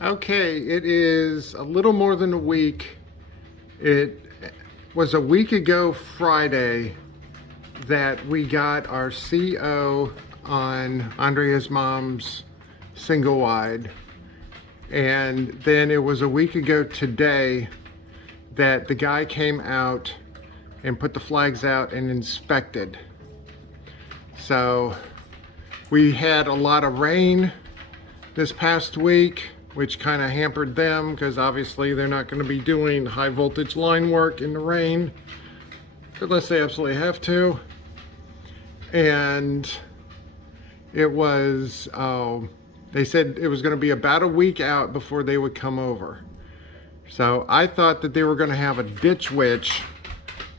Okay, it is a little more than a week. It was a week ago Friday that we got our CO on Andrea's mom's single wide. And then it was a week ago today that the guy came out and put the flags out and inspected. So we had a lot of rain this past week, which kind of hampered them because obviously they're not going to be doing high voltage line work in the rain unless they absolutely have to. And it was, they said it was going to be about a week out before they would come over. So I thought that they were going to have a ditch witch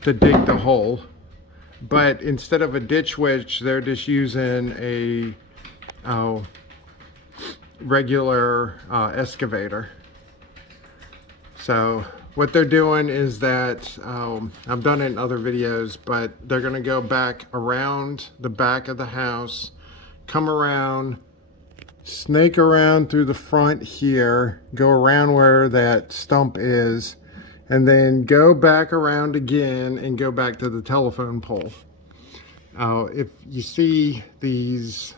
to dig the hole, but instead of a ditch witch, they're just using a regular excavator. So what they're doing is that, I've done it in other videos, but they're gonna go back around the back of the house, come around, snake around through the front here, go around where that stump is, and then go back around again and go back to the telephone pole. If you see these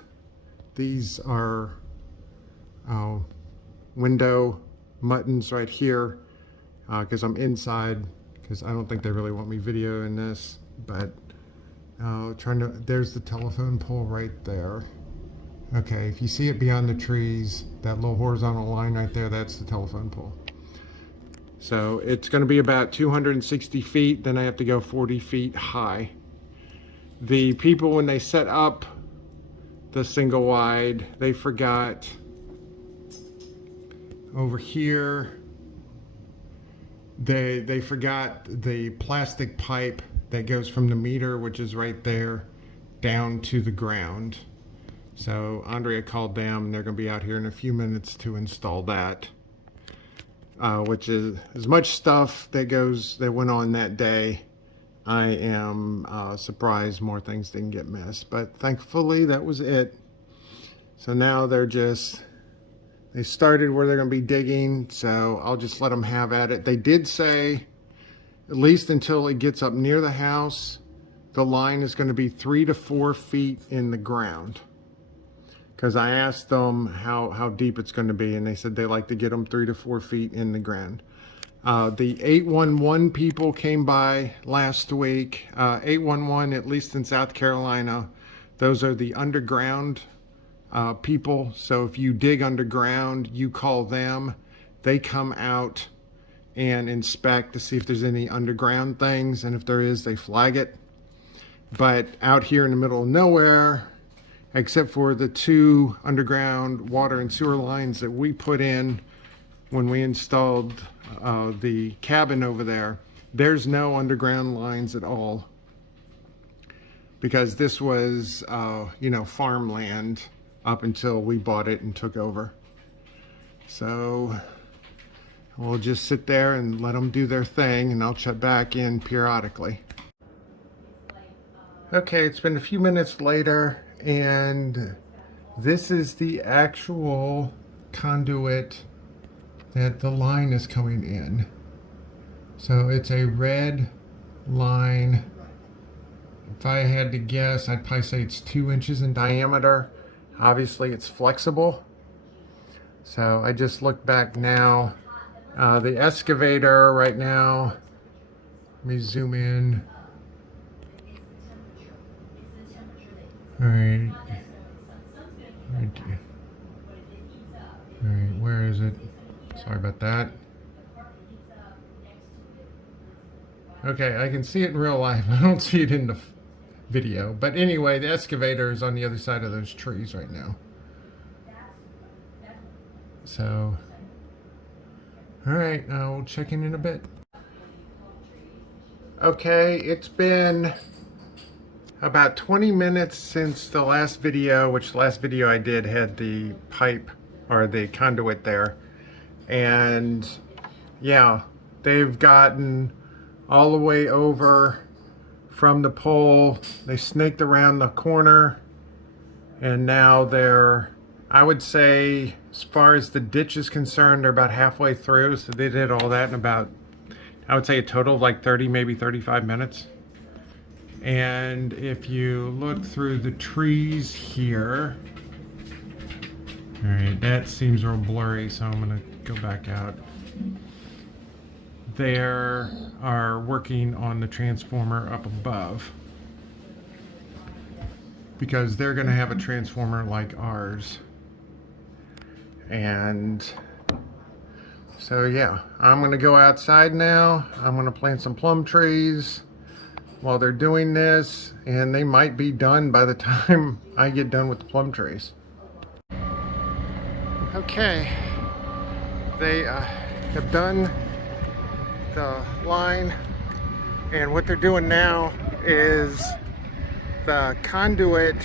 are window muttons right here, because I'm inside, because I don't think they really want me videoing this, but there's the telephone pole right there. Okay, if you see it beyond the trees, that little horizontal line right there, that's the telephone pole. So it's going to be about 260 feet, then I have to go 40 feet high. The people, when they set up the single wide, they forgot over here, they forgot the plastic pipe that goes from the meter, which is right there, down to the ground. So Andrea called them and they're going to be out here in a few minutes to install that, which is as much stuff that went on that day. I am surprised more things didn't get missed, but thankfully that was it. So now they started where they're going to be digging, so I'll just let them have at it. They did say, at least until it gets up near the house, the line is going to be 3 to 4 feet in the ground. Because I asked them how deep it's going to be, and they said they like to get them 3 to 4 feet in the ground. The 811 people came by last week. 811, at least in South Carolina, those are the underground people. So if you dig underground, you call them. They come out and inspect to see if there's any underground things, and if there is, they flag it. But out here in the middle of nowhere, except for the 2 underground water and sewer lines that we put in when we installed the cabin over there, there's no underground lines at all, because this was farmland up until we bought it and took over. So we'll just sit there and let them do their thing, and I'll check back in periodically. Okay, it's been a few minutes later, and this is the actual conduit that the line is coming in. So it's a red line. If I had to guess, I'd probably say it's 2 inches in diameter. Obviously it's flexible. So I just looked back now. The excavator right now, let me zoom in. All right, where is it? Sorry about that. Okay, I can see it in real life. I don't see it in the video. But anyway, the excavator is on the other side of those trees right now. So, all right, I'll check in a bit. Okay, it's been about 20 minutes since the last video, which the last video I did had the pipe or the conduit there. And yeah, they've gotten all the way over from the pole. They snaked around the corner, and now they're I would say as far as the ditch is concerned, they're about halfway through. So they did all that in about, I would say a total of like 30, maybe 35 minutes. And if you look through the trees here, all right, that seems real blurry, so I'm gonna go back out. They are working on the transformer up above because they're gonna have a transformer like ours. And so yeah, I'm gonna go outside now. I'm gonna plant some plum trees while they're doing this, and they might be done by the time I get done with the plum trees. Okay, they have done the line, and what they're doing now is the conduit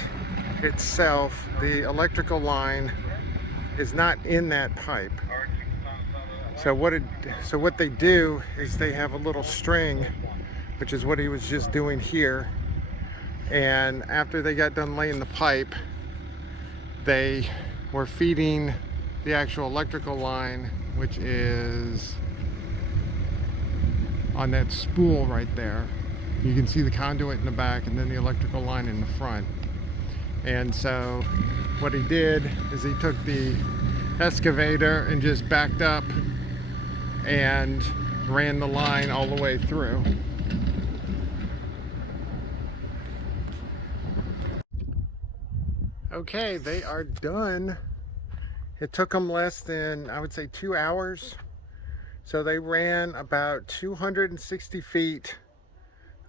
itself, the electrical line, is not in that pipe. So what they do is they have a little string, which is what he was just doing here, and after they got done laying the pipe, they were feeding the actual electrical line, which is on that spool right there. You can see the conduit in the back and then the electrical line in the front. And so what he did is he took the excavator and just backed up and ran the line all the way through. Okay, they are done. It took them less than, I would say, 2 hours. So they ran about 260 feet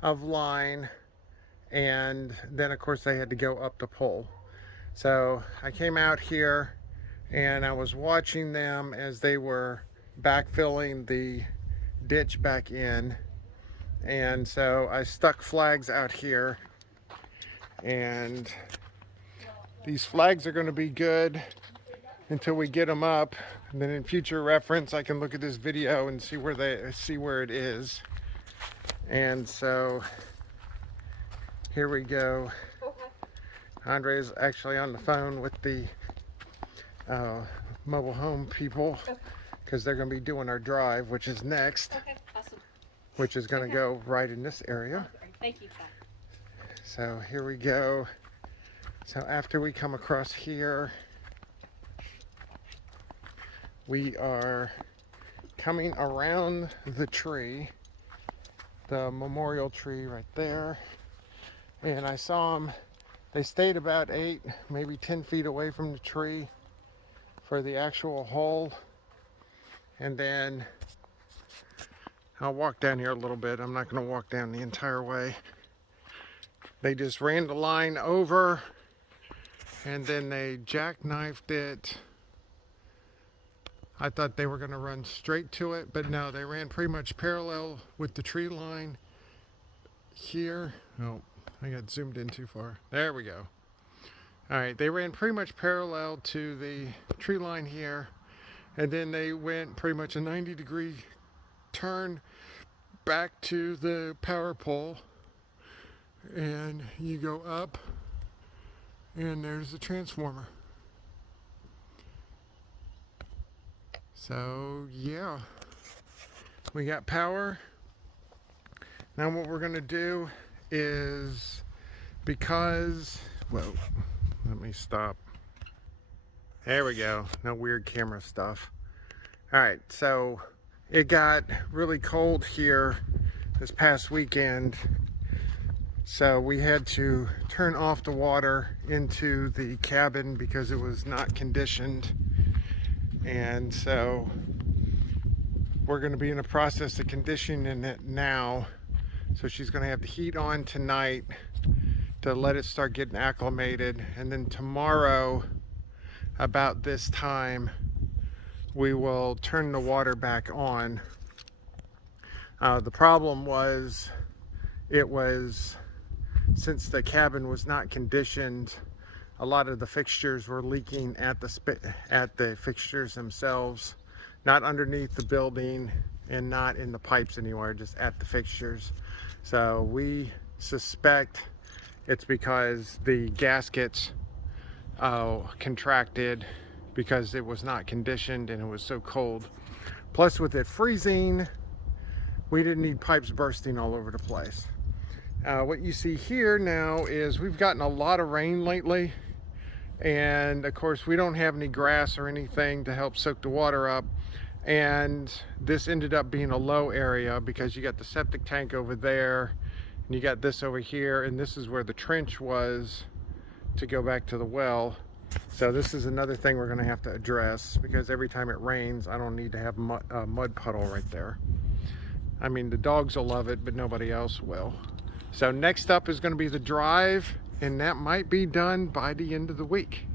of line, and then of course they had to go up the pole. So I came out here and I was watching them as they were backfilling the ditch back in, and so I stuck flags out here, and these flags are going to be good until we get them up, and then in future reference I can look at this video and see where it is. And so here we go. Okay. Andre is actually on the phone with the mobile home people, because they're going to be doing our drive, which is next. Okay, awesome. Which is going to go right in this area. Thank you. So here we go. So after we come across here, we are coming around the tree, the memorial tree right there. And I saw them, they stayed about 8, maybe 10 feet away from the tree for the actual hole. And then I'll walk down here a little bit. I'm not going to walk down the entire way. They just ran the line over, and then they jackknifed it. I thought they were going to run straight to it, but no, they ran pretty much parallel with the tree line here. Oh, I got zoomed in too far. There we go. All right, they ran pretty much parallel to the tree line here, and then they went pretty much a 90-degree turn back to the power pole, and you go up, and there's the transformer. So yeah, we got power. Now what we're gonna do is, because, whoa, let me stop. There we go, no weird camera stuff. All right, so it got really cold here this past weekend, so we had to turn off the water into the cabin because it was not conditioned. And so we're going to be in the process of conditioning it now. So she's going to have the heat on tonight to let it start getting acclimated, and then tomorrow about this time we will turn the water back on. The problem was, since the cabin was not conditioned, a lot of the fixtures were leaking at the fixtures themselves, not underneath the building and not in the pipes anywhere, just at the fixtures. So we suspect it's because the gaskets contracted because it was not conditioned and it was so cold. Plus with it freezing, we didn't need pipes bursting all over the place. What you see here now is we've gotten a lot of rain lately, and of course we don't have any grass or anything to help soak the water up, and this ended up being a low area because you got the septic tank over there and you got this over here, and this is where the trench was to go back to the well. So this is another thing we're going to have to address, because every time it rains I don't need to have a mud puddle right there. I mean, the dogs will love it, but nobody else will. So next up is going to be the drive, and that might be done by the end of the week.